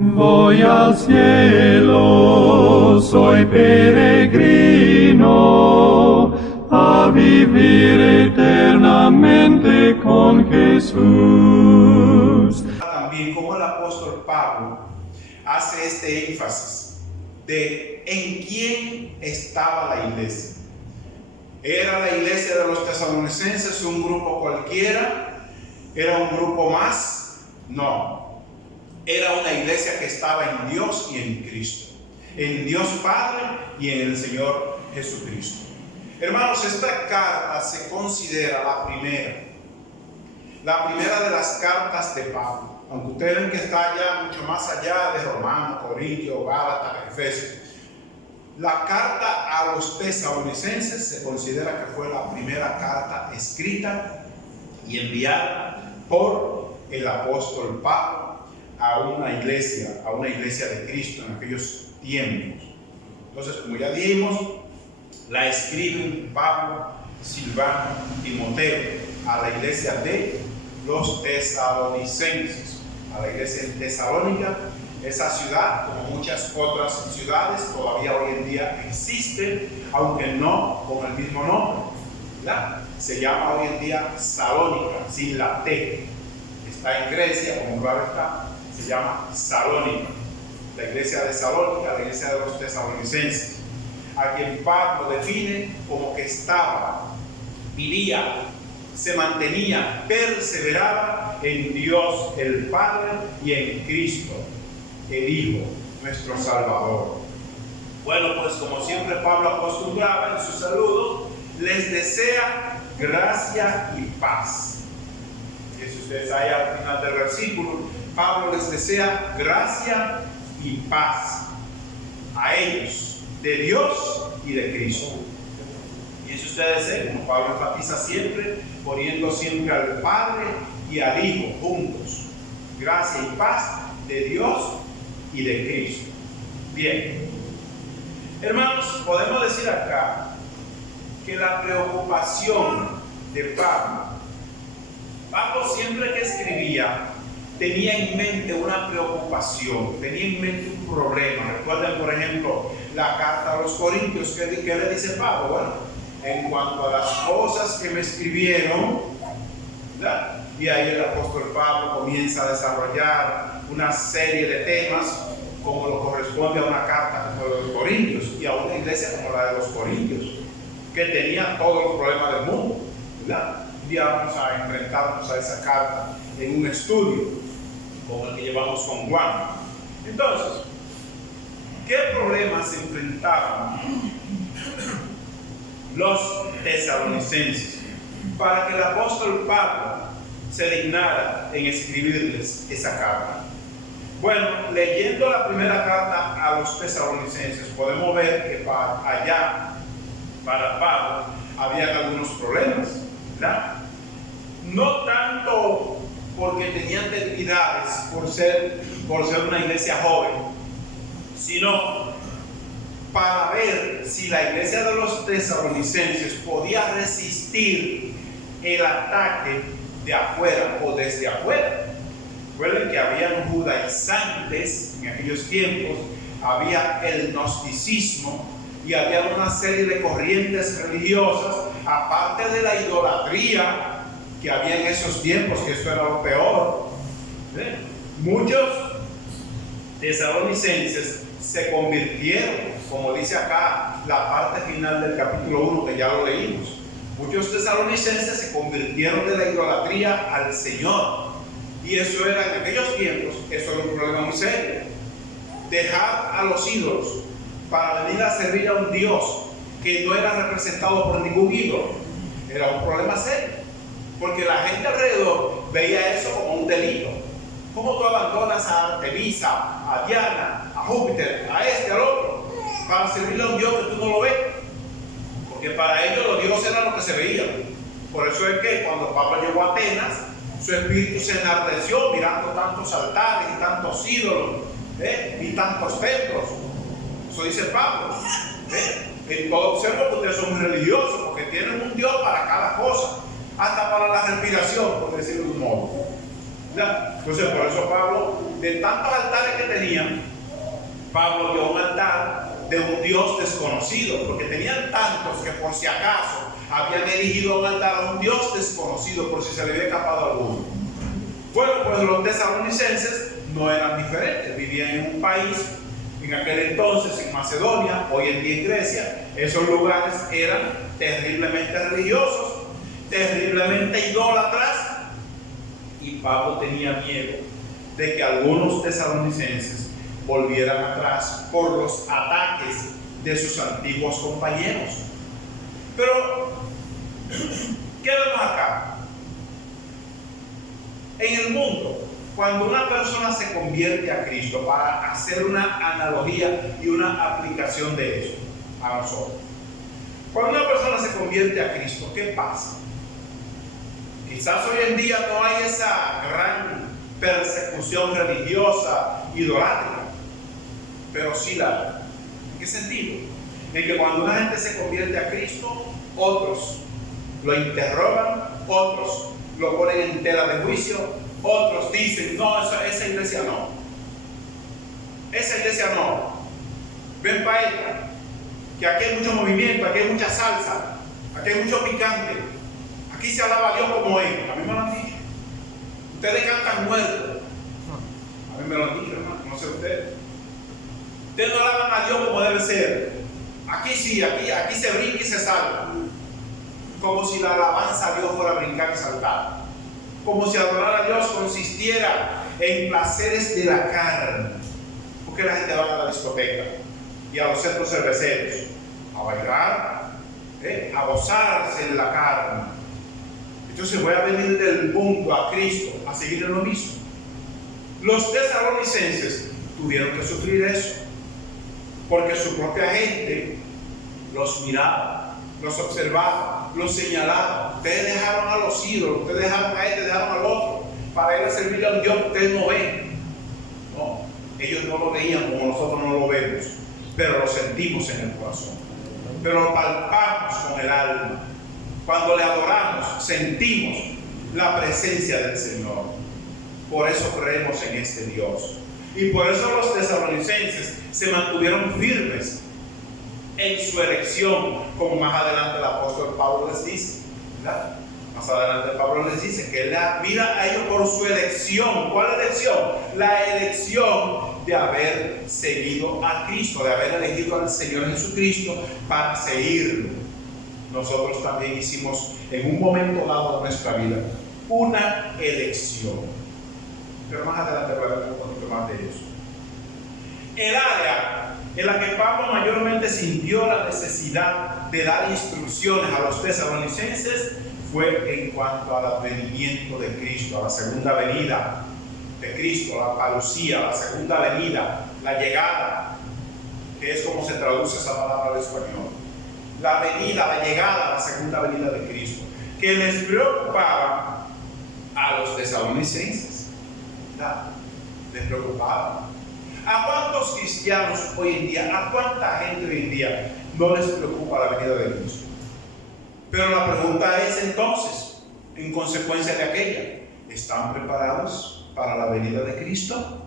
Voy al cielo, soy peregrino, a vivir eternamente con Jesús. También como el apóstol Pablo hace este énfasis de en quién estaba la iglesia. ¿Era la iglesia de los tesalonicenses un grupo cualquiera? ¿Era un grupo más? No. Era una iglesia que estaba en Dios y en Cristo. En Dios Padre y en el Señor Jesucristo. Hermanos, esta carta se considera la primera de las cartas de Pablo. Aunque ustedes ven que está ya mucho más allá de Romanos, Corintios, Gálatas, Efesios. La carta a los tesalonicenses se considera que fue la primera carta escrita y enviada por el apóstol Pablo a una iglesia de Cristo en aquellos tiempos. Entonces, como ya dijimos, la escriben Pablo, Silvano, Timoteo a la iglesia de los tesalonicenses, a la iglesia de Tesalónica. Esa ciudad, como muchas otras ciudades, todavía hoy en día existe, aunque no con el mismo nombre, ¿verdad? Se llama hoy en día Salónica, sin la T. Está en Grecia, como claro está, se llama Salónica. La iglesia de Salónica, la iglesia de los tesalonicenses, a quien Pablo define como que estaba, vivía, se mantenía, perseveraba en Dios el Padre y en Cristo el Hijo, nuestro Salvador. Bueno, pues como siempre Pablo acostumbraba en su saludo, les desea gracia y paz. Si ustedes ahí al final del versículo, Pablo les desea gracia y paz a ellos, de Dios y de Cristo. Y eso ustedes ven, como Pablo enfatiza siempre, poniendo siempre al Padre y al Hijo juntos. Gracia y paz de Dios y de Cristo. Bien, hermanos, podemos decir acá que la preocupación de Pablo siempre que escribía tenía en mente una preocupación, tenía en mente un problema. Recuerden, por ejemplo, la carta a los Corintios, ¿qué le dice Pablo? Bueno, en cuanto a las cosas que me escribieron, ¿verdad? Y ahí el apóstol Pablo comienza a desarrollar una serie de temas como lo corresponde a una carta como la de los Corintios y a una iglesia como la de los Corintios, que tenía todos los problemas del mundo, ¿verdad? Un día vamos a enfrentarnos a esa carta en un estudio como el que llevamos con Juan. Entonces, ¿qué problemas se enfrentaban los tesalonicenses para que el apóstol Pablo se dignara en escribirles esa carta? Bueno, leyendo la primera carta a los tesalonicenses, podemos ver que para Pablo, había algunos problemas, ¿verdad? No tanto porque tenían debilidades por ser una iglesia joven, sino para ver si la iglesia de los tesalonicenses podía resistir el ataque de afuera o desde afuera. Recuerden que habían judaizantes en aquellos tiempos, había el gnosticismo y había una serie de corrientes religiosas, aparte de la idolatría que había en esos tiempos, que eso era lo peor. Muchos tesalonicenses se convirtieron, como dice acá la parte final del capítulo 1, que ya lo leímos. Muchos tesalonicenses se convirtieron de la idolatría al Señor. Y eso era en aquellos tiempos, eso era un problema muy serio. Dejar a los ídolos para venir a servir a un Dios que no era representado por ningún ídolo, era un problema serio. Porque la gente alrededor veía eso como un delito. ¿Cómo tú abandonas a Artemisa, a Diana, a Júpiter, a este, al otro, para servirle a un Dios que tú no lo ves? Porque para ellos los dioses eran lo que se veían. Por eso es que cuando Pablo llegó a Atenas, su espíritu se enardeció mirando tantos altares y tantos ídolos, y tantos templos. Eso dice Pablo. En todo observo que ustedes son muy religiosos porque tienen un Dios para cada cosa, hasta para la respiración, por decirlo de un modo. Entonces, por eso Pablo, de tantos altares que tenían, Pablo dio un altar de un Dios desconocido, porque tenían tantos que por si acaso habían erigido un altar a un Dios desconocido, por si se le había escapado alguno. Bueno, pues los tesalonicenses no eran diferentes, vivían en un país, en aquel entonces en Macedonia, hoy en día en Grecia. Esos lugares eran terriblemente religiosos, terriblemente idólatras, y Pablo tenía miedo de que algunos tesalonicenses volvieran atrás por los ataques de sus antiguos compañeros. Pero, ¿qué vemos acá? En el mundo, cuando una persona se convierte a Cristo, para hacer una analogía y una aplicación de eso a nosotros, cuando una persona se convierte a Cristo, ¿qué pasa? Quizás hoy en día no hay esa gran persecución religiosa, idolátrica, pero sí la hay. ¿En qué sentido? En que cuando una gente se convierte a Cristo, otros lo interrogan, otros lo ponen en tela de juicio, otros dicen, no, esa iglesia no. Esa iglesia no. Ven para esta, que aquí hay mucho movimiento, aquí hay mucha salsa, aquí hay mucho picante, aquí se alaba a Dios como es. A mí me lo han dicho. Ustedes cantan muertos. A mí me lo han dicho, hermano, no sé ustedes. Ustedes no alaban a Dios como debe ser. Aquí sí, aquí se brinca y se salta. Como si la alabanza a Dios fuera a brincar y saltar. Como si adorar a Dios consistiera en placeres de la carne. Porque la gente va a la discoteca y a los centros cerveceros a bailar, a gozarse en la carne. Entonces voy a venir del mundo a Cristo a seguir en lo mismo. Los tesalonicenses tuvieron que sufrir eso, porque su propia gente los miraba, los observaba, los señalaba. Ustedes dejaron a los ídolos, ustedes dejaron a este, dejaron al otro, para ir a servirle a un Dios que ustedes no ven. No, ellos no lo veían como nosotros no lo vemos, pero lo sentimos en el corazón, pero lo palpamos con el alma. Cuando le adoramos, sentimos la presencia del Señor. Por eso creemos en este Dios. Y por eso los tesalonicenses se mantuvieron firmes en su elección, como más adelante el apóstol Pablo les dice, ¿verdad? Más adelante Pablo les dice que él mira a ellos por su elección. ¿Cuál elección? La elección de haber seguido a Cristo, de haber elegido al Señor Jesucristo para seguirlo. Nosotros también hicimos en un momento dado de nuestra vida una elección. Pero más adelante voy a hablar un poquito más de eso. El área en la que Pablo mayormente sintió la necesidad de dar instrucciones a los tesalonicenses fue en cuanto al advenimiento de Cristo, a la segunda venida de Cristo, la parucía, la segunda venida, la llegada, que es como se traduce esa palabra al español. La venida, la llegada, la segunda venida de Cristo, que les preocupaba a los tesalonicenses. ¿Verdad? Les preocupaba. ¿A cuántos cristianos hoy en día, a cuánta gente hoy en día no les preocupa la venida de Cristo? Pero la pregunta es entonces, en consecuencia de aquella, ¿están preparados para la venida de Cristo?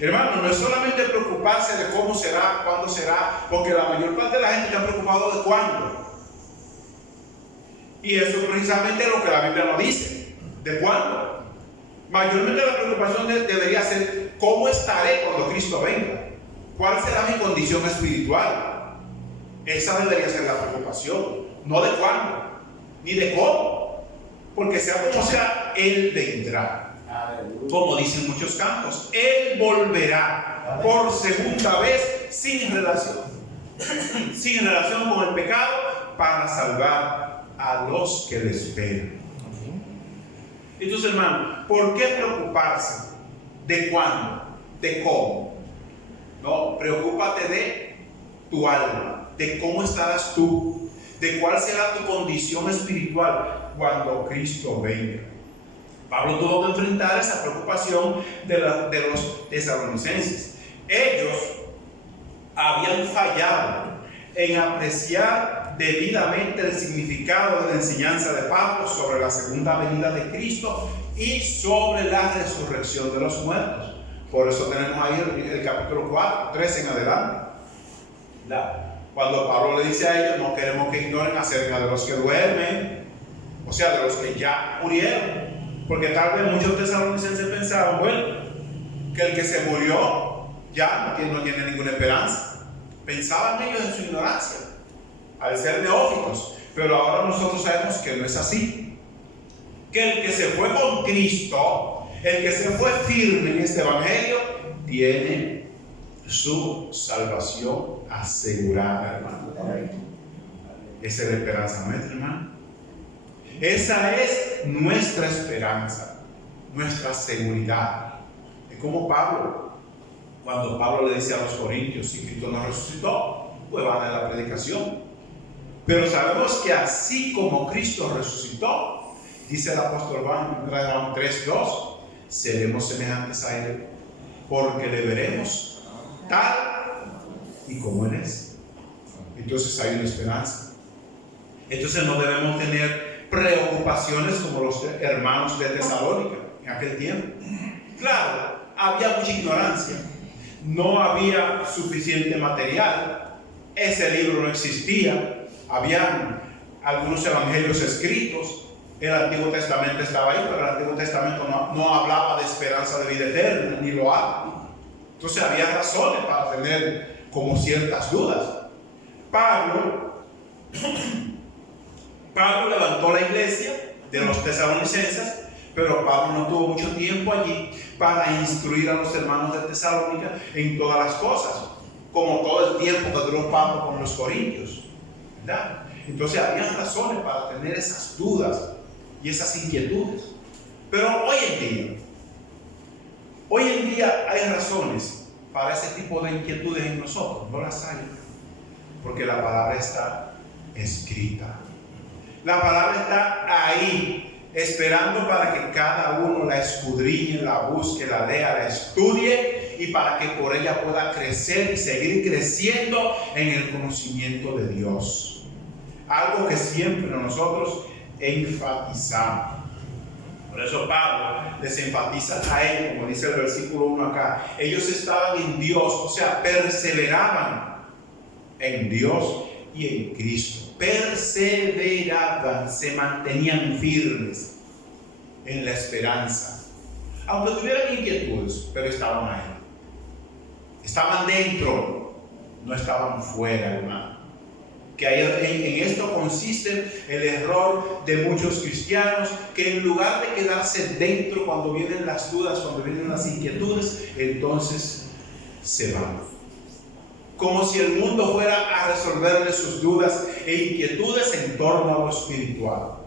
Hermano, no es solamente preocuparse de cómo será, cuándo será, porque la mayor parte de la gente está preocupado de cuándo. Y eso precisamente es lo que la Biblia nos dice, de cuándo. Mayormente la preocupación debería ser cómo estaré cuando Cristo venga. ¿Cuál será mi condición espiritual? Esa debería ser la preocupación, no de cuándo, ni de cómo. Porque sea como sea, Él vendrá. Como dicen muchos cantos, Él volverá por segunda vez sin relación con el pecado, para salvar a los que le esperan. Entonces, hermano, ¿por qué preocuparse de cuándo, de cómo? No, preocúpate de tu alma, de cómo estarás tú, de cuál será tu condición espiritual cuando Cristo venga. Pablo tuvo que enfrentar esa preocupación de los tesalonicenses. Ellos habían fallado en apreciar debidamente el significado de la enseñanza de Pablo sobre la segunda venida de Cristo y sobre la resurrección de los muertos. Por eso tenemos ahí el capítulo 4, 13 en adelante. Cuando Pablo le dice a ellos, no queremos que ignoren acerca de los que duermen, o sea, de los que ya murieron. Porque tal vez muchos tesalonicenses pensaban, bueno, que el que se murió ya no tiene ninguna esperanza. Pensaban ellos en su ignorancia, al ser neófitos. Pero ahora nosotros sabemos que no es así. Que el que se fue con Cristo, el que se fue firme en este evangelio, tiene su salvación asegurada, hermano. Esa es la esperanza nuestra, hermano. Esa es nuestra esperanza, nuestra seguridad. Es como Pablo, cuando Pablo le dice a los corintios, si Cristo no resucitó, pues van a la predicación. Pero sabemos que así como Cristo resucitó, dice el apóstol Juan 3:2, seremos semejantes a Él, porque le veremos tal y como Él es. Entonces hay una esperanza. Entonces no debemos tener preocupaciones como los hermanos de Tesalónica en aquel tiempo. Claro, había mucha ignorancia, no había suficiente material, ese libro no existía, habían algunos evangelios escritos, el Antiguo Testamento estaba ahí, pero el Antiguo Testamento no hablaba de esperanza de vida eterna, ni lo habla. Entonces había razones para tener como ciertas dudas. Pablo levantó la iglesia de los tesalonicenses, pero Pablo no tuvo mucho tiempo allí para instruir a los hermanos de Tesalónica en todas las cosas, como todo el tiempo que duró Pablo con los corintios, ¿verdad? Entonces había razones para tener esas dudas y esas inquietudes. Pero hoy en día hay razones para ese tipo de inquietudes en nosotros. No las hay, porque la palabra está escrita. La palabra está ahí, esperando para que cada uno la escudriñe, la busque, la lea, la estudie, y para que por ella pueda crecer y seguir creciendo en el conocimiento de Dios. Algo que siempre nosotros enfatizamos. Por eso Pablo les enfatiza a él, como dice el versículo 1 acá. Ellos estaban en Dios, o sea, perseveraban en Dios y en Cristo. Perseveraban, se mantenían firmes en la esperanza. Aunque tuvieran inquietudes, pero estaban ahí. Estaban dentro, no estaban fuera, hermano. Que en esto consiste el error de muchos cristianos, que en lugar de quedarse dentro cuando vienen las dudas, cuando vienen las inquietudes, entonces se van. Como si el mundo fuera a resolverle sus dudas e inquietudes en torno a lo espiritual.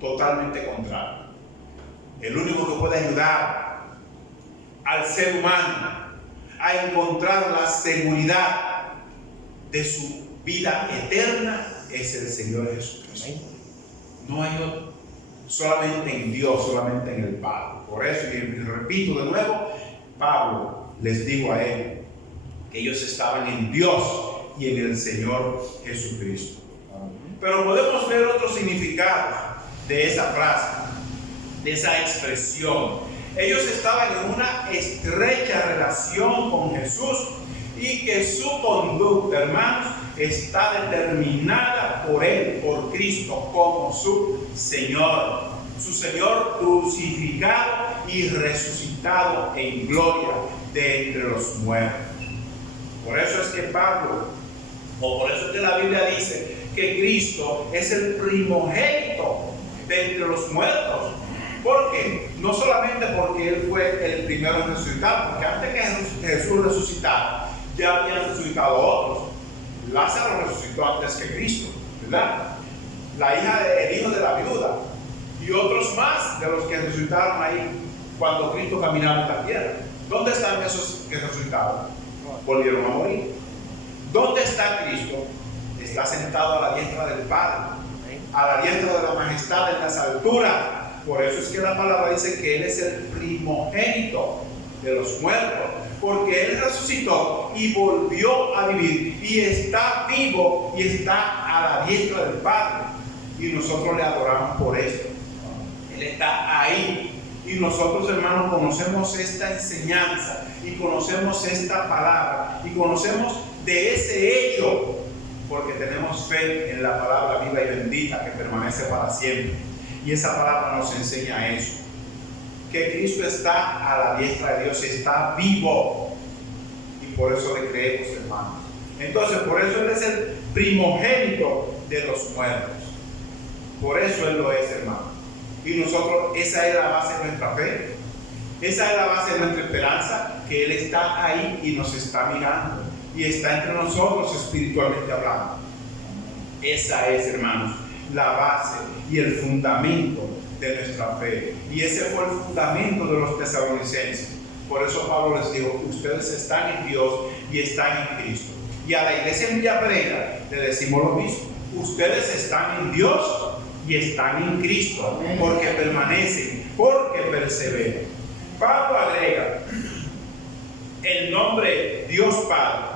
Totalmente contrario. El único que puede ayudar al ser humano a encontrar la seguridad de su vida eterna es el Señor Jesucristo. No hay otro. Solamente en Dios, solamente en el Padre. Por eso, y repito de nuevo, Pablo les digo a él que ellos estaban en Dios y en el Señor Jesucristo. Pero podemos ver otro significado de esa frase, de esa expresión. Ellos estaban en una estrecha relación con Jesús y que su conducta, hermanos, está determinada por Él, por Cristo, como su Señor crucificado y resucitado en gloria de entre los muertos. Por eso es que por eso es que la Biblia dice que Cristo es el primogénito de entre los muertos. ¿Por qué? No solamente porque Él fue el primero en resucitar, porque antes que Jesús resucitara, ya habían resucitado otros. Lázaro resucitó antes que Cristo, ¿verdad? El hijo de la viuda y otros más de los que resucitaron ahí cuando Cristo caminaba en la tierra. ¿Dónde están esos que resucitaron? Volvieron a morir. ¿Dónde está Cristo? Está sentado a la diestra del Padre, a la diestra de la majestad en las alturas. Por eso es que la palabra dice que Él es el primogénito de los muertos, porque Él resucitó y volvió a vivir y está vivo y está a la diestra del Padre, y nosotros le adoramos por eso. Él está ahí Y nosotros, hermanos, conocemos esta enseñanza y conocemos esta palabra y conocemos de ese hecho porque tenemos fe en la palabra viva y bendita que permanece para siempre. Y esa palabra nos enseña eso, que Cristo está a la diestra de Dios, está vivo, y por eso le creemos, hermanos. Entonces, por eso Él es el primogénito de los muertos. Por eso Él lo es, hermano. Y nosotros, esa es la base de nuestra fe, esa es la base de nuestra esperanza, que Él está ahí y nos está mirando y está entre nosotros espiritualmente hablando. Esa es, hermanos, la base y el fundamento de nuestra fe. Y ese fue el fundamento de los tesalonicenses. Por eso Pablo les dijo: ustedes están en Dios y están en Cristo. Y a la iglesia en Villa Pereira le decimos lo mismo: ustedes están en Dios y están en Cristo, porque permanecen, porque perseveran. Pablo agrega el nombre Dios Padre,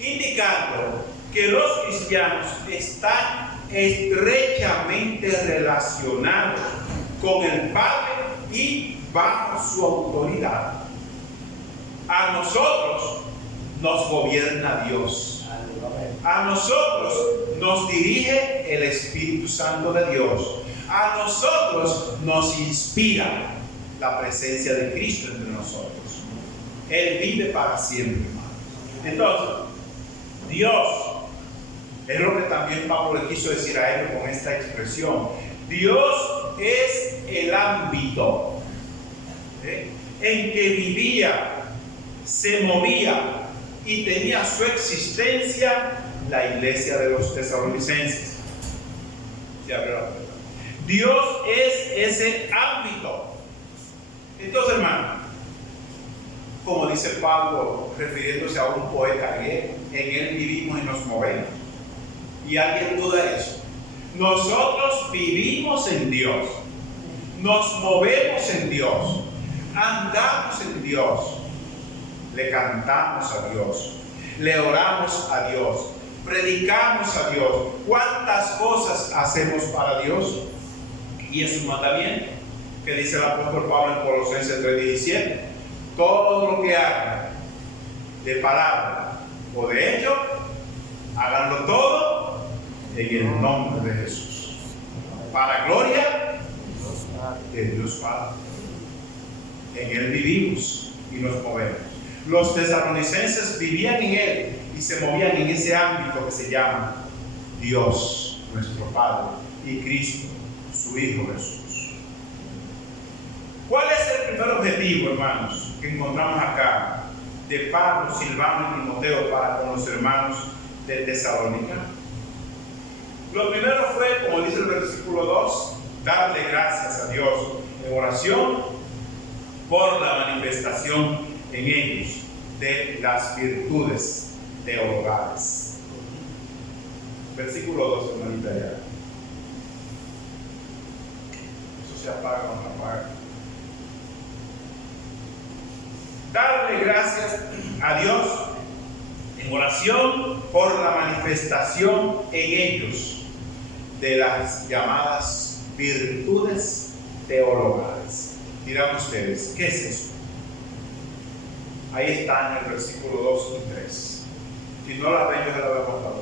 indicando que los cristianos están estrechamente relacionados con el Padre y bajo su autoridad. A nosotros nos gobierna Dios. A nosotros nos dirige el Espíritu Santo de Dios. A nosotros nos inspira la presencia de Cristo entre nosotros. Él vive para siempre, hermano. Entonces, Dios, es lo que también Pablo le quiso decir a ellos con esta expresión. Dios es el ámbito en que vivía, se movía y tenía su existencia la iglesia de los tesalonicenses. Dios es ese ámbito. Entonces, hermano, como dice Pablo, refiriéndose a un poeta griego, en él vivimos y nos movemos. ¿Y alguien duda eso? Nosotros vivimos en Dios, nos movemos en Dios, andamos en Dios, le cantamos a Dios, le oramos a Dios, predicamos a Dios. ¿Cuántas cosas hacemos para Dios? Y es un mandamiento que dice el apóstol Pablo en Colosenses 3:17: todo lo que hagan de palabra o de hecho, háganlo todo en el nombre de Jesús, para gloria de Dios Padre. En Él vivimos y nos movemos. Los tesalonicenses vivían en Él y se movían en ese ámbito que se llama Dios, nuestro Padre, y Cristo, su Hijo Jesús. ¿Cuál es el primer objetivo, hermanos, que encontramos acá de Pablo, Silvano y Timoteo para con los hermanos de Tesalónica? Lo primero fue, como dice el versículo 2, darle gracias a Dios en oración por la manifestación en ellos de las virtudes teologales. Versículo 2, hermanita, ya. Eso se apaga o no apaga. Darle gracias a Dios en oración por la manifestación en ellos de las llamadas virtudes teologales. Dirán ustedes, ¿qué es eso? Ahí está en el versículo 2 y 3. Si no la ven, yo se la voy a contar.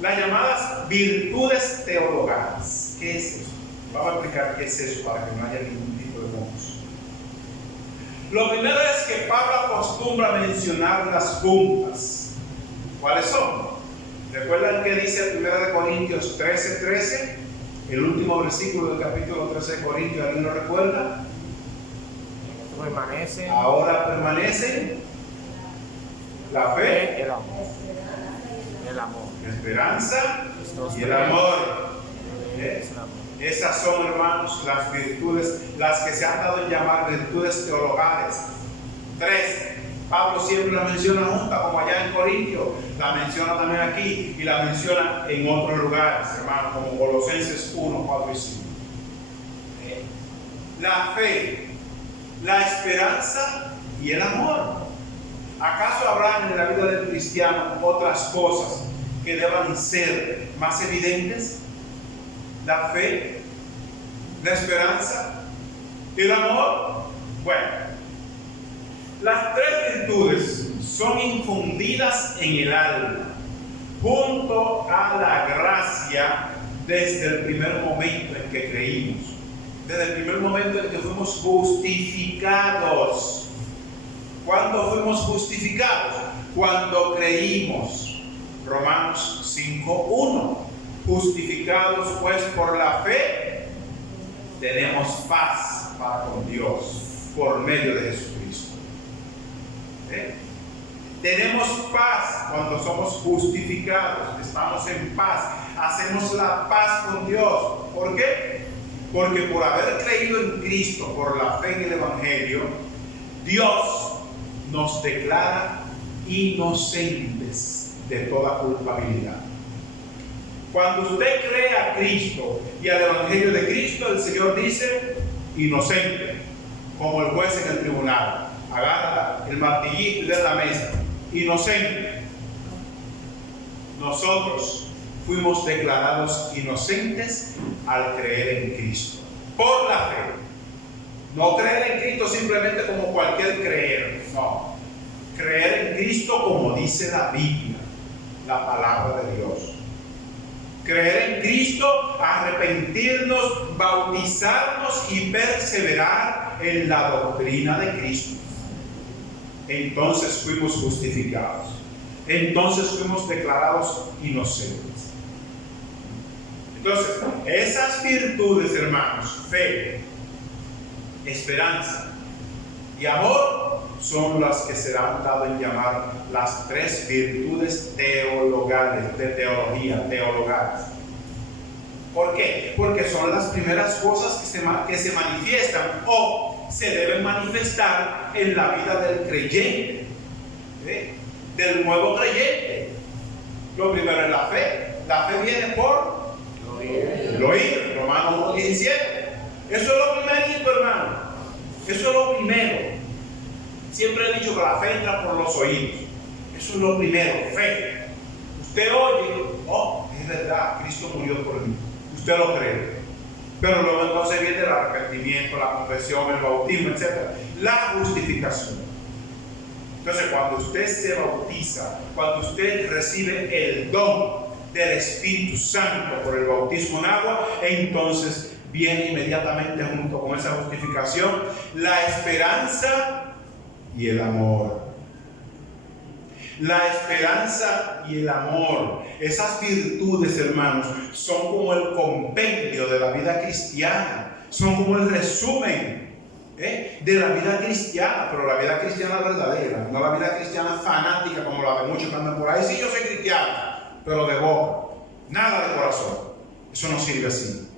Las llamadas virtudes teologales. ¿Qué es eso? Vamos a explicar qué es eso para que no haya ningún tipo de confusión. Lo primero es que Pablo acostumbra a mencionar las juntas. ¿Cuáles son? ¿Recuerdan que dice 1 Corintios 13:13? El último versículo del capítulo 13 de Corintios, ¿alguien lo recuerda? Permanece. Ahora permanecen la fe, el amor. El amor. la esperanza y el amor. Esas son, hermanos, las virtudes, las que se han dado en llamar virtudes teologales. 3. Pablo siempre la menciona junta, como allá en Corintio, la menciona también aquí y la menciona en otros lugares, hermanos, como Colosenses 1, 4 y 5. La fe, la esperanza y el amor. ¿Acaso habrá en la vida del cristiano otras cosas que deban ser más evidentes? La fe, la esperanza ¿Y el amor? Bueno, las tres virtudes son infundidas en el alma, junto a la gracia, desde el primer momento en que creímos, desde el primer momento en que fuimos justificados. ¿Cuándo fuimos justificados? Cuando creímos. Romanos 5:1. Justificados pues por la fe, tenemos paz para con Dios por medio de Jesucristo. Tenemos paz cuando somos justificados, estamos en paz, hacemos la paz con Dios. ¿Por qué? Porque por haber creído en Cristo, por la fe en el Evangelio, Dios nos declara inocentes de toda culpabilidad. Cuando usted cree a Cristo y al Evangelio de Cristo, el Señor dice inocente, como el juez en el tribunal. Agarra el martillito y da la mesa. Inocente. Nosotros fuimos declarados inocentes al creer en Cristo, por la fe. No creer en Cristo simplemente como cualquier creer, no. Creer en Cristo como dice la Biblia, la palabra de Dios. Creer en Cristo, arrepentirnos, bautizarnos y perseverar en la doctrina de Cristo. Entonces fuimos justificados. Entonces fuimos declarados inocentes. Entonces, esas virtudes, hermanos, fe, esperanza y amor, son las que se han dado en llamar las tres virtudes teologales, de teología, teologales. ¿Por qué? Porque son las primeras cosas que se manifiestan o se deben manifestar en la vida del creyente, del nuevo creyente. Lo primero es la fe. La fe viene por el oír, Romanos 1:17. Eso es lo primerito, hermano. Eso es lo primero. Siempre he dicho que la fe entra por los oídos. Eso es lo primero, fe. Usted oye, oh, es verdad, Cristo murió por mí. Usted lo cree. Pero luego entonces viene el arrepentimiento, la confesión, el bautismo, etc. La justificación. Entonces, cuando usted se bautiza, cuando usted recibe el don del Espíritu Santo por el bautismo en agua, entonces viene inmediatamente junto con esa justificación la esperanza y el amor. La esperanza y el amor, esas virtudes, hermanos, son como el compendio de la vida cristiana, son como el resumen de la vida cristiana, pero la vida cristiana verdadera, no la vida cristiana fanática como la de muchos que andan por ahí. Sí, yo soy cristiano, pero de boca, nada de corazón. Eso no sirve así.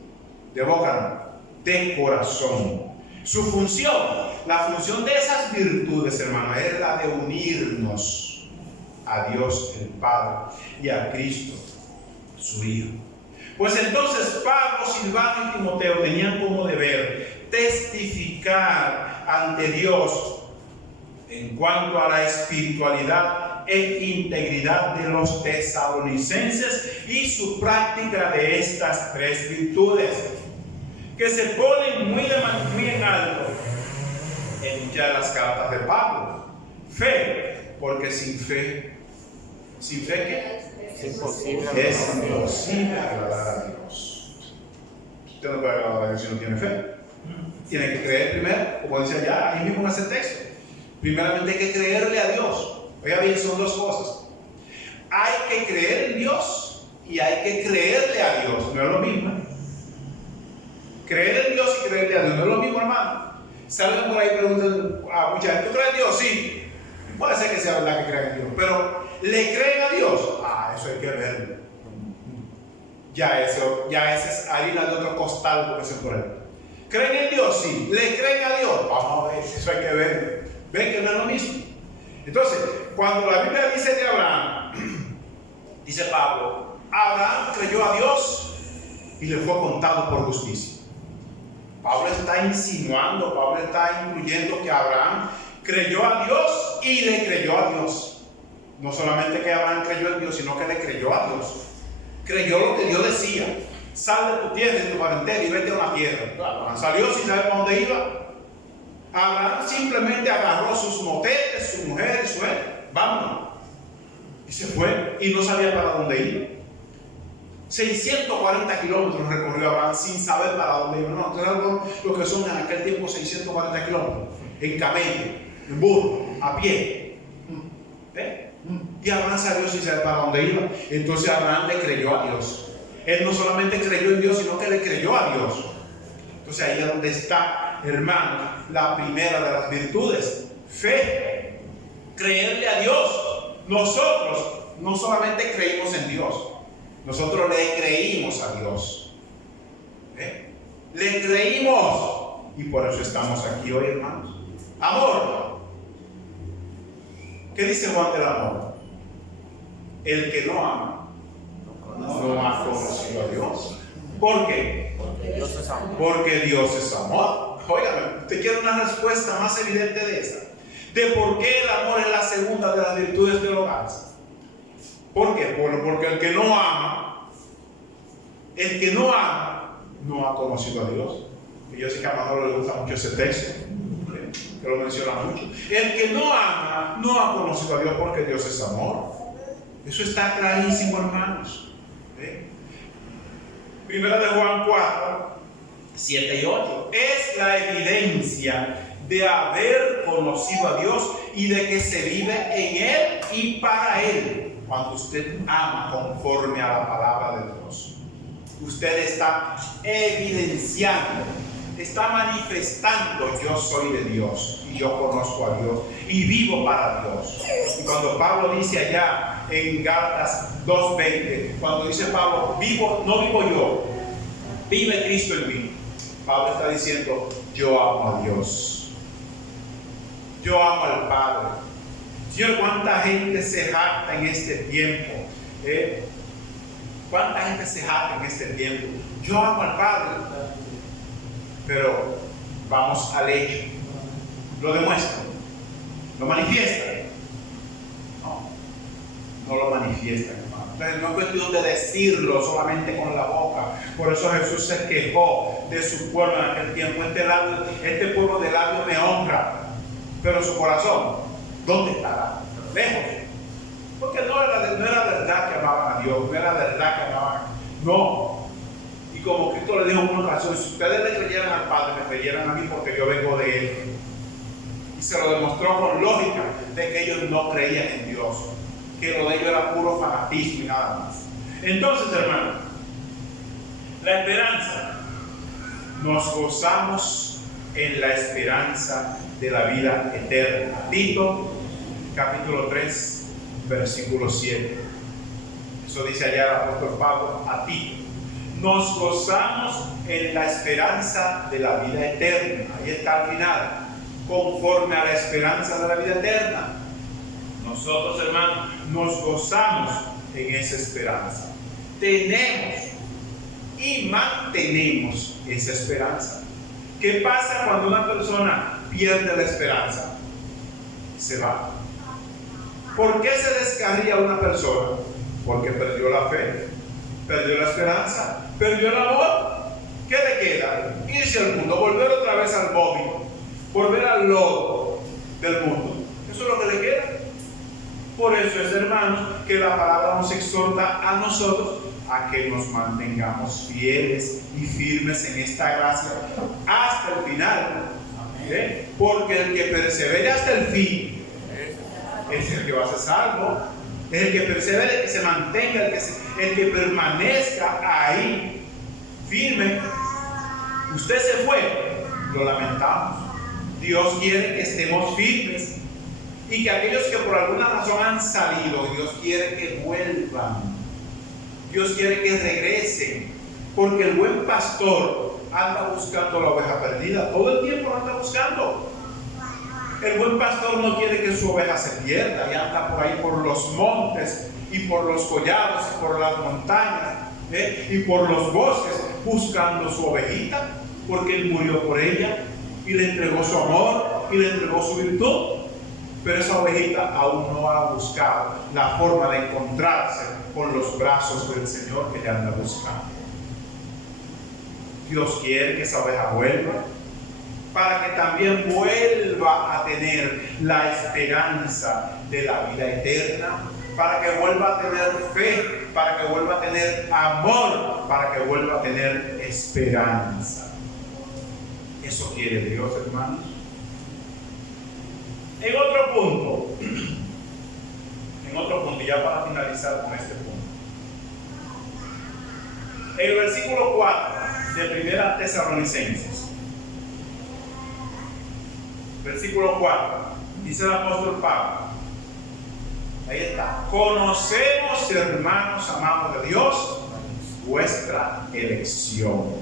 De boca no, de corazón. Su función, la función de esas virtudes, hermano, es la de unirnos a Dios el Padre y a Cristo, su Hijo. Pues entonces Pablo, Silvano y Timoteo tenían como deber testificar ante Dios en cuanto a la espiritualidad e integridad de los tesalonicenses y su práctica de estas tres virtudes, que se ponen muy en alto en muchas de las cartas de Pablo. Fe, porque sin fe ¿qué? Es imposible. Es imposible agradar a Dios. Usted no puede agradar a Dios si no tiene fe. Tiene que creer primero, como dice allá, ahí mismo en ese texto. Primeramente hay que creerle a Dios. Oiga bien, son dos cosas. Hay que creer en Dios y hay que creerle a Dios. No es lo mismo. Creer en Dios y creerle a Dios no es lo mismo, hermano. Salgan por ahí y preguntan a mucha gente: ¿tú crees en Dios? Sí. Puede ser que sea verdad que crean en Dios, pero ¿le creen a Dios? Eso hay que verlo. Ya ese es harina de otro costal, por ese por ahí. ¿Creen en Dios? Sí. ¿Le creen a Dios? Vamos a ver, eso hay que verlo. ¿Ven que no es lo mismo? Entonces, cuando la Biblia dice de Abraham, dice Pablo, Abraham creyó a Dios y le fue contado por justicia. Pablo está insinuando, Pablo está incluyendo que Abraham creyó a Dios y le creyó a Dios. No solamente que Abraham creyó en Dios, sino que le creyó a Dios. Creyó lo que Dios decía: sal de tu tierra y tu parentela y vete a una tierra. Claro, Abraham salió sin saber para dónde iba. Abraham simplemente agarró sus motetes, su mujer y su vámonos. Y se fue y no sabía para dónde iba. 640 kilómetros recorrió Abraham sin saber para dónde iba. No, entonces lo que son en aquel tiempo 640 kilómetros. En camello, en burro, a pie. Y Abraham salió sin saber para dónde iba. Entonces Abraham le creyó a Dios. Él no solamente creyó en Dios, sino que le creyó a Dios. Entonces ahí es donde está, hermano, la primera de las virtudes. Fe. Creerle a Dios. Nosotros no solamente creímos en Dios, nosotros le creímos a Dios. Le creímos. Y por eso estamos aquí hoy, hermanos. Amor. ¿Qué dice Juan del amor? El que no ama no ha conocido a Dios. ¿Por qué? Porque Dios es amor. Porque Dios es amor. Óigame, ¿usted quiere una respuesta más evidente de esta? De por qué el amor es la segunda de las virtudes teologales. ¿Por qué? Porque el que no ama no ha conocido a Dios. Y yo sé que a Manolo le gusta mucho ese texto, que lo menciona mucho. El que no ama no ha conocido a Dios, porque Dios es amor. Eso está clarísimo, hermanos. Primera de Juan 4, 7 y 8. Es la evidencia de haber conocido a Dios y de que se vive en Él y para Él. Cuando usted ama conforme a la palabra de Dios, usted está evidenciando, está manifestando: yo soy de Dios y yo conozco a Dios y vivo para Dios. Y cuando Pablo dice allá en Gálatas 2:20, cuando dice Pablo, no vivo yo, vive Cristo en mí, Pablo está diciendo: yo amo a Dios, yo amo al Padre. Señor, cuánta gente se jacta en este tiempo, cuánta gente se jacta en este tiempo: yo amo al Padre. Pero vamos al hecho. ¿Lo demuestra? ¿Lo manifiesta? No lo manifiesta, hermano. Entonces no es cuestión de decirlo solamente con la boca. Por eso Jesús se quejó de su pueblo en aquel tiempo: este pueblo de labios me honra, pero su corazón, ¿dónde estará? Lejos. Porque no era verdad que amaban a Dios, no era verdad que amaban. No. Y como Cristo le dijo en una ocasión: si ustedes le creyeran al Padre, me creyeran a mí, porque yo vengo de Él. Y se lo demostró con lógica de que ellos no creían en Dios, que lo de ellos era puro fanatismo y nada más. Entonces, hermano, la esperanza. Nos gozamos en la esperanza de la vida eterna. Tito, capítulo 3, versículo 7. Eso dice allá el apóstol Pablo a Tito. Nos gozamos en la esperanza de la vida eterna. Ahí está al final. Conforme a la esperanza de la vida eterna. Nosotros, hermanos, nos gozamos en esa esperanza. Tenemos y mantenemos esa esperanza. ¿Qué pasa cuando una persona pierde la esperanza? Se va. ¿Por qué se descarría una persona? Porque perdió la fe, perdió la esperanza, perdió el amor. ¿Qué le queda? Irse al mundo, volver otra vez al vómito, volver al lodo del mundo. Eso es lo que le queda. Por eso es, hermanos, que la palabra nos exhorta a nosotros a que nos mantengamos fieles y firmes en esta gracia hasta el final. Porque el que persevere hasta el fin es el que va a ser salvo. Es el que persevere, el que se mantenga, el que permanezca ahí firme. Usted se fue, lo lamentamos. Dios quiere que estemos firmes y que aquellos que por alguna razón han salido, Dios quiere que vuelvan. Dios quiere que regresen, porque el buen pastor anda buscando la oveja perdida. Todo el tiempo lo anda buscando. El buen pastor no quiere que su oveja se pierda y anda por ahí por los montes y por los collados y por las montañas y por los bosques buscando su ovejita, porque Él murió por ella y le entregó su amor y le entregó su virtud. Pero esa ovejita aún no ha buscado la forma de encontrarse con los brazos del Señor que le anda buscando. Dios quiere que esa oveja vuelva. para que también vuelva a tener la esperanza de la vida eterna, para que vuelva a tener fe, para que vuelva a tener amor, para que vuelva a tener esperanza. Eso quiere Dios, hermanos. En otro punto, ya para finalizar con este punto. En el versículo 4 de Primera Tesalonicenses, versículo 4, dice el apóstol Pablo, ahí está: conocemos, hermanos amados de Dios, vuestra elección.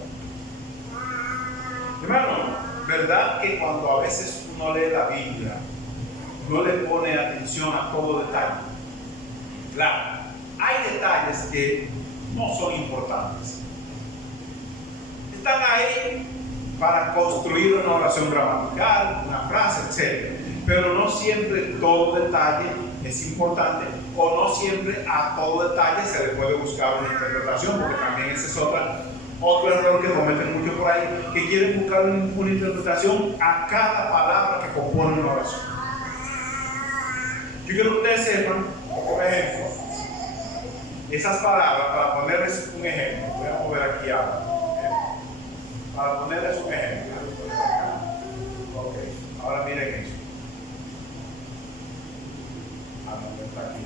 Hermano, ¿verdad que cuando a veces uno lee la Biblia, no le pone atención a todo detalle? Claro, hay detalles que no son importantes. Están ahí para construir una oración gramatical, una frase, etc. Pero no siempre todo detalle es importante, o no siempre a todo detalle se le puede buscar una interpretación, porque también ese es otro error que cometen muchos por ahí, que quieren buscar una interpretación a cada palabra que compone una oración. Yo quiero que ustedes sepan, por ejemplo, esas palabras, para ponerles un ejemplo, voy a mover aquí ahora, para ponerles un ejemplo. Ok, ahora miren eso. No está aquí.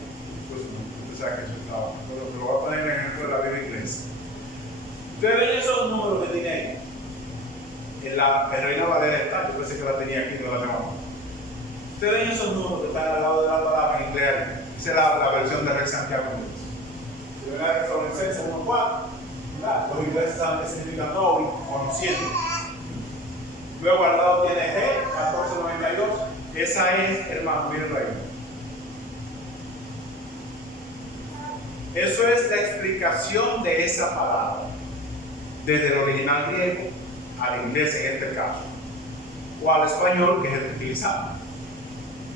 Pues no sabe que eso está, pero lo voy a poner en el ejemplo de la Biblia inglesa. Ustedes ven esos números que tiene ahí. En la Reina Valera está, yo pensé que la tenía aquí, no la tengo. Ustedes ven esos números que están al lado de la palabra en inglés. Esa es la versión de Rey Santiago. Si ven la Tesalonicenses 1:4, los ingleses saben qué significa knowing, conociendo. Luego al lado tiene G, 1492. Esa es, hermano, miren ahí. Eso es la explicación de esa palabra, desde el original griego al inglés en este caso, o al español, que es el utilizado.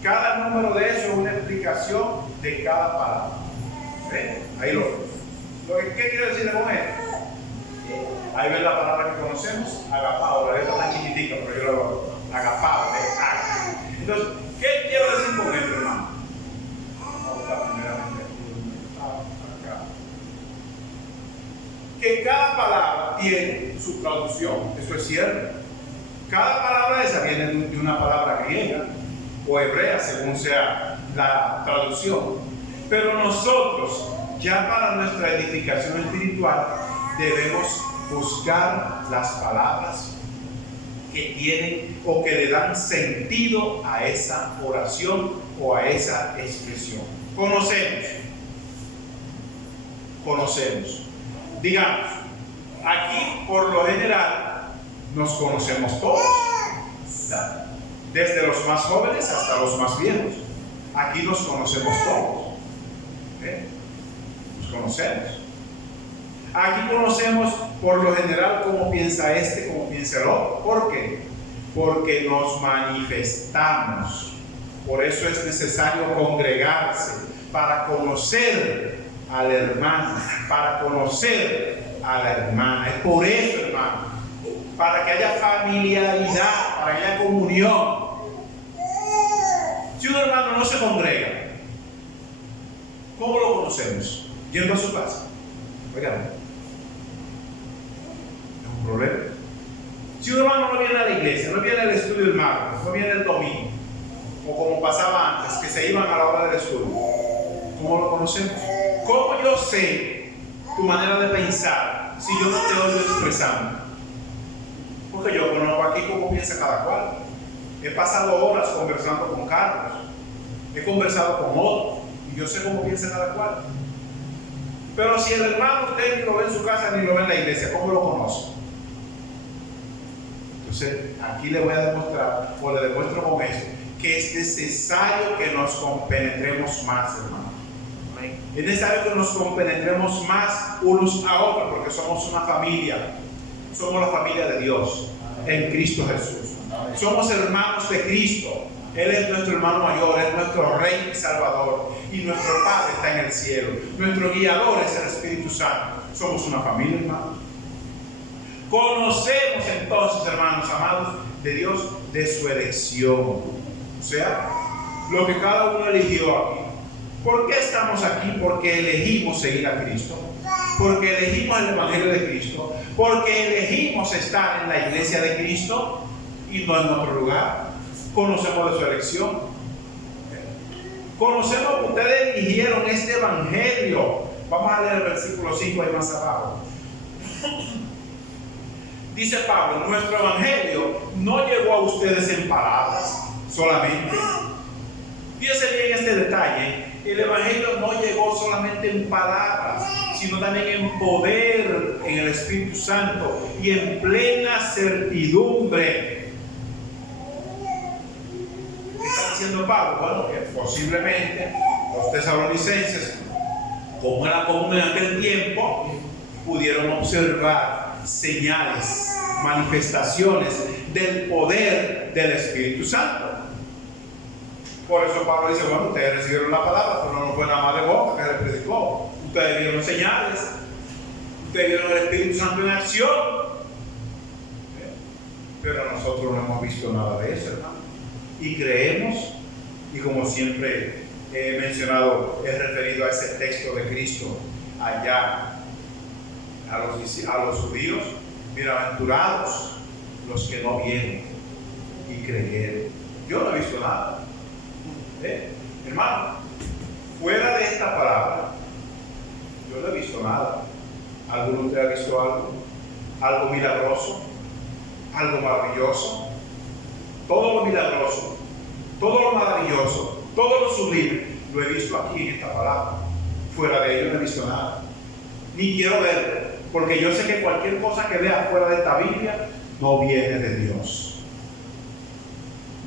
Cada número de eso es una explicación de cada palabra. ¿Ven? Ahí lo ven. ¿Qué quiero decir con esto? Ahí ven la palabra que conocemos, agapao. La letra está chiquitica, pero yo lo veo. Agapao, entonces, ¿qué quiero decir con esto, hermano? Vamos a buscar primeramente acá. Que cada palabra tiene su traducción, eso es cierto. Cada palabra esa viene de una palabra griega o hebrea, según sea la traducción. Pero nosotros, ya para nuestra edificación espiritual, debemos buscar las palabras que tienen o que le dan sentido a esa oración o a esa expresión. Conocemos. Digamos, aquí por lo general nos conocemos todos, desde los más jóvenes hasta los más viejos. Aquí nos conocemos todos. Nos conocemos. Aquí conocemos por lo general cómo piensa este, cómo piensa el otro. ¿Por qué? Porque nos manifestamos. Por eso es necesario congregarse para conocer al hermano, para conocer a la hermana. Es por eso, hermano, para que haya familiaridad, para que haya comunión. Si un hermano no se congrega, ¿cómo lo conocemos? Yendo a su casa. Oigan, es un problema. Si un hermano no viene a la iglesia, no viene al estudio el martes, no viene el domingo, o como pasaba antes, que se iban a la hora del estudio, ¿cómo lo conocemos? ¿Cómo yo sé tu manera de pensar si yo no te oigo expresando? Porque yo conozco aquí cómo piensa cada cual. He pasado horas conversando con Carlos, he conversado con otros, y yo sé cómo piensa cada cual. Pero si el hermano usted ni lo ve en su casa ni lo ve en la iglesia, ¿cómo lo conoce? Entonces, aquí le voy a demostrar, o le demuestro con eso, que es necesario que nos compenetremos más, hermano. Es necesario que nos compenetremos más unos a otros, porque somos una familia. Somos la familia de Dios en Cristo Jesús. Somos hermanos de Cristo. Él es nuestro hermano mayor, es nuestro Rey y Salvador. Y nuestro Padre está en el cielo. Nuestro guiador es el Espíritu Santo. Somos una familia, hermanos. Conocemos entonces, hermanos amados, de Dios, de su elección. O sea, lo que cada uno eligió aquí. ¿Por qué estamos aquí? Porque elegimos seguir a Cristo. Porque elegimos el Evangelio de Cristo. Porque elegimos estar en la iglesia de Cristo y no en otro lugar. Conocemos de su elección. Conocemos que ustedes eligieron este Evangelio. Vamos a leer el versículo 5 ahí más abajo. Dice Pablo, nuestro Evangelio no llegó a ustedes en palabras solamente. Fíjense bien este detalle. El Evangelio no llegó solamente en palabras, sino también en poder, en el Espíritu Santo y en plena certidumbre. ¿Qué está diciendo Pablo? Bueno, que posiblemente los tesalonicenses, como era común en aquel tiempo, pudieron observar señales, manifestaciones del poder del Espíritu Santo. Por eso Pablo dice, bueno, ustedes recibieron la palabra, pero no fue nada más de boca que les predicó. Ustedes vieron señales, ustedes vieron el Espíritu Santo en acción. Pero nosotros no hemos visto nada de eso, hermano. Y creemos, y como siempre he mencionado, he referido a ese texto de Cristo allá a los judíos, bienaventurados los que no vieron y creyeron. Yo no he visto nada. Hermano, fuera de esta palabra, yo no he visto nada. ¿Alguno de ustedes ha visto algo? Algo milagroso, algo maravilloso. Todo lo milagroso, todo lo maravilloso, todo lo sublime, lo he visto aquí en esta palabra. Fuera de ello no he visto nada. Ni quiero verlo, porque yo sé que cualquier cosa que vea fuera de esta Biblia no viene de Dios.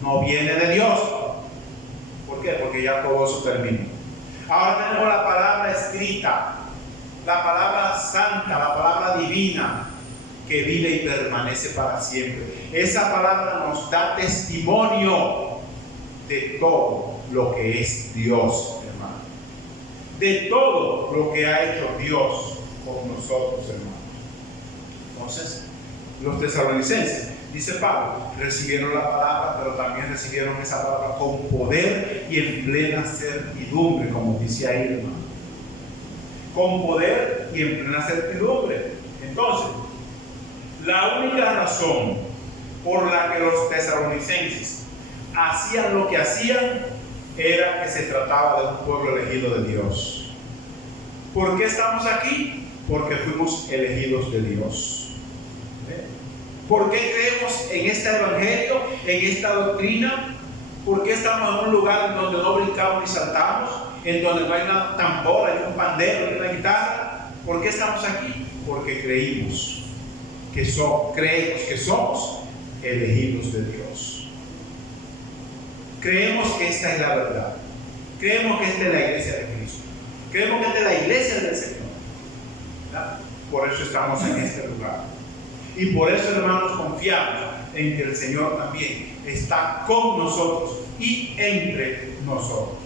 No viene de Dios. ¿Por qué? Porque ya todo eso termina. Ahora tenemos la palabra escrita, la palabra santa, la palabra divina, que vive y permanece para siempre. Esa palabra nos da testimonio de todo lo que es Dios, hermano. De todo lo que ha hecho Dios con nosotros, hermano. Entonces, los tesalonicenses, dice Pablo, recibieron la palabra, pero también recibieron esa palabra con poder y en plena certidumbre, como dice ahí, hermano. Con poder y en plena certidumbre. Entonces, la única razón por la que los tesalonicenses hacían lo que hacían era que se trataba de un pueblo elegido de Dios. ¿Por qué estamos aquí? Porque fuimos elegidos de Dios. ¿Por qué creemos en este evangelio, en esta doctrina? ¿Por qué estamos en un lugar en donde no brincamos ni saltamos? En donde no hay una tambora, ni un pandero, ni una guitarra. ¿Por qué estamos aquí? Porque creemos que somos elegidos de Dios. Creemos que esta es la verdad. Creemos que esta es la iglesia de Cristo. Creemos que esta es la iglesia del Señor. ¿Verdad? Por eso estamos en este lugar. Y por eso, hermanos, confiamos en que el Señor también está con nosotros y entre nosotros.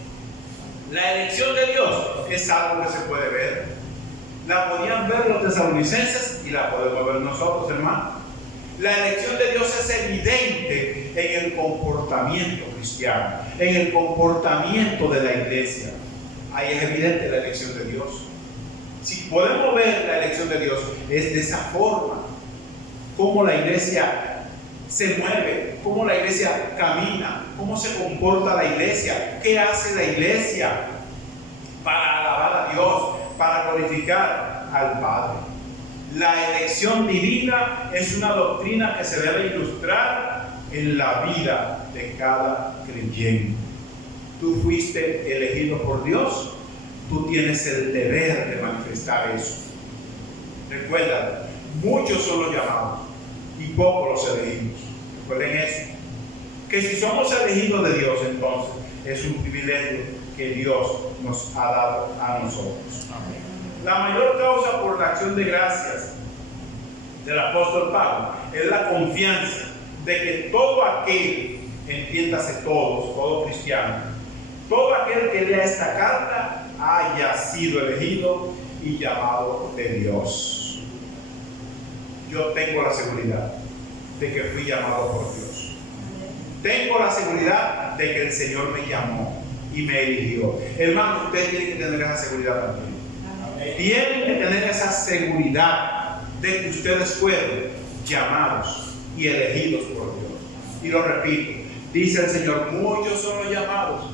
La elección de Dios es algo que se puede ver. La podían ver los tesalonicenses y la podemos ver nosotros, hermanos. La elección de Dios es evidente en el comportamiento cristiano, en el comportamiento de la iglesia. Ahí es evidente la elección de Dios. Si podemos ver la elección de Dios, es de esa forma. Cómo la iglesia se mueve, cómo la iglesia camina, cómo se comporta la iglesia, qué hace la iglesia para alabar a Dios, para glorificar al Padre. La elección divina es una doctrina que se debe ilustrar en la vida de cada creyente. Tú fuiste elegido por Dios, tú tienes el deber de manifestar eso. Recuerda, muchos son los llamados y pocos los elegidos. Recuerden eso. Que si somos elegidos de Dios, entonces es un privilegio que Dios nos ha dado a nosotros. Amén. La mayor causa por la acción de gracias del apóstol Pablo es la confianza de que todo aquel, entiéndase todos, todo cristiano, todo aquel que lea esta carta haya sido elegido y llamado de Dios. Yo tengo la seguridad de que fui llamado por Dios. Tengo la seguridad de que el Señor me llamó y me eligió. Hermano, ustedes tienen que tener esa seguridad también. Tienen que tener esa seguridad de que ustedes fueron llamados y elegidos por Dios. Y lo repito, dice el Señor, muchos son los llamados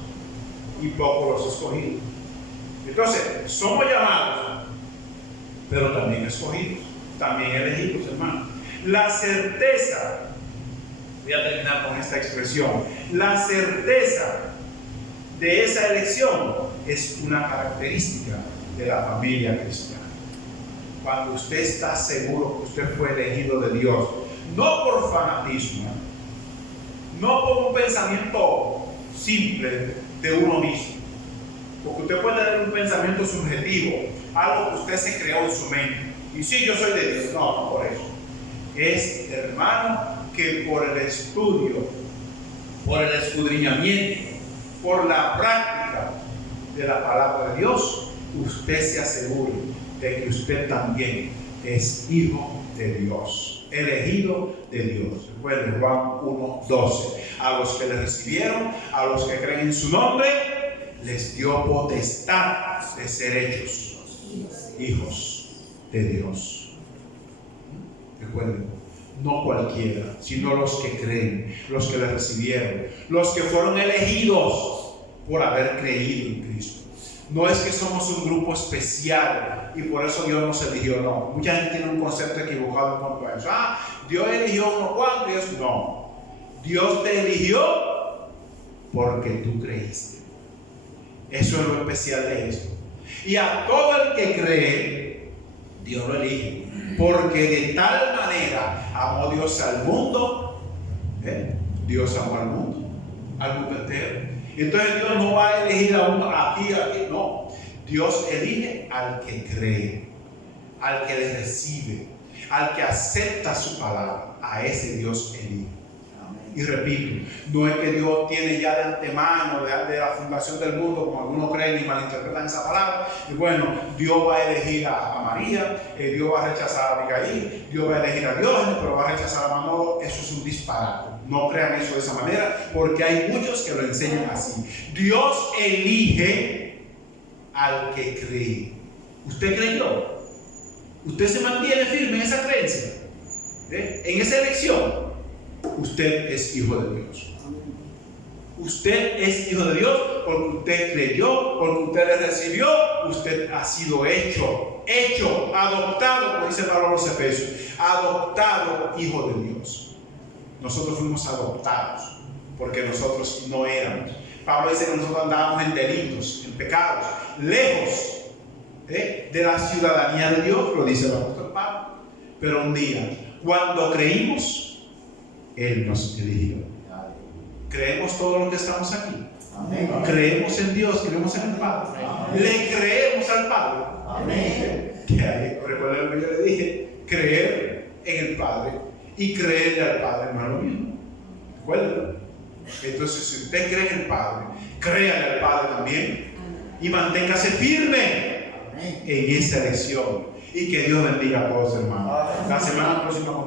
y pocos los escogidos. Entonces, somos llamados, pero también escogidos, también elegidos, hermano. La certeza, voy a terminar con esta expresión, la certeza de esa elección es una característica de la familia cristiana. Cuando usted está seguro que usted fue elegido de Dios, no por fanatismo, no por un pensamiento simple de uno mismo, porque usted puede tener un pensamiento subjetivo, algo que usted se creó en su mente, y sí, yo soy de Dios, no por eso. Es, hermano, que por el estudio, por el escudriñamiento, por la práctica de la palabra de Dios, usted se asegure de que usted también es hijo de Dios, elegido de Dios. Recuerden Juan 1:12. A los que le recibieron, a los que creen en su nombre, les dio potestad de ser hechos hijos de Dios. Recuerden, no cualquiera, sino los que creen, los que le recibieron, los que fueron elegidos por haber creído en Cristo. No es que somos un grupo especial y por eso Dios nos eligió, no. Mucha gente tiene un concepto equivocado en cuanto a eso. Dios eligió unos cuantos y eso. No. Dios te eligió porque tú creíste. Eso es lo especial de esto. Y a todo el que cree, Dios lo elige. Porque de tal manera amó Dios al mundo. Dios amó al mundo entero. Entonces Dios no va a elegir a uno aquí, no. Dios elige al que cree, al que le recibe, al que acepta su palabra. A ese Dios elige. Y repito, no es que Dios tiene ya de antemano, de la fundación del mundo, como algunos creen y malinterpretan esa palabra. Y bueno, Dios va a elegir a María, Dios va a rechazar a Abigail, Dios va a elegir a Diógenes, pero va a rechazar a Manolo. Eso es un disparate. No crean eso de esa manera, porque hay muchos que lo enseñan así. Dios elige al que cree. ¿Usted creyó? ¿Usted se mantiene firme en esa creencia? En esa elección. Usted es hijo de Dios. Usted es hijo de Dios porque usted creyó, porque usted le recibió. Usted ha sido hecho, adoptado, como dice Pablo a los Efesios, adoptado hijo de Dios. Nosotros fuimos adoptados porque nosotros no éramos. Pablo dice que nosotros andábamos en delitos, en pecados, lejos de la ciudadanía de Dios, lo dice el apóstol Pablo. Pero un día, cuando creímos, Él nos eligió. Creemos todo lo que estamos aquí. Amén. Creemos en Dios, creemos en el Padre. Amén. Le creemos al Padre. Amén. Recuerden lo que yo le dije: creer en el Padre y creerle al Padre no es lo mismo. ¿Recuerdan? Entonces, si usted cree en el Padre, créale al Padre también y manténgase firme en esa elección. Y que Dios bendiga a todos, hermanos. La semana próxima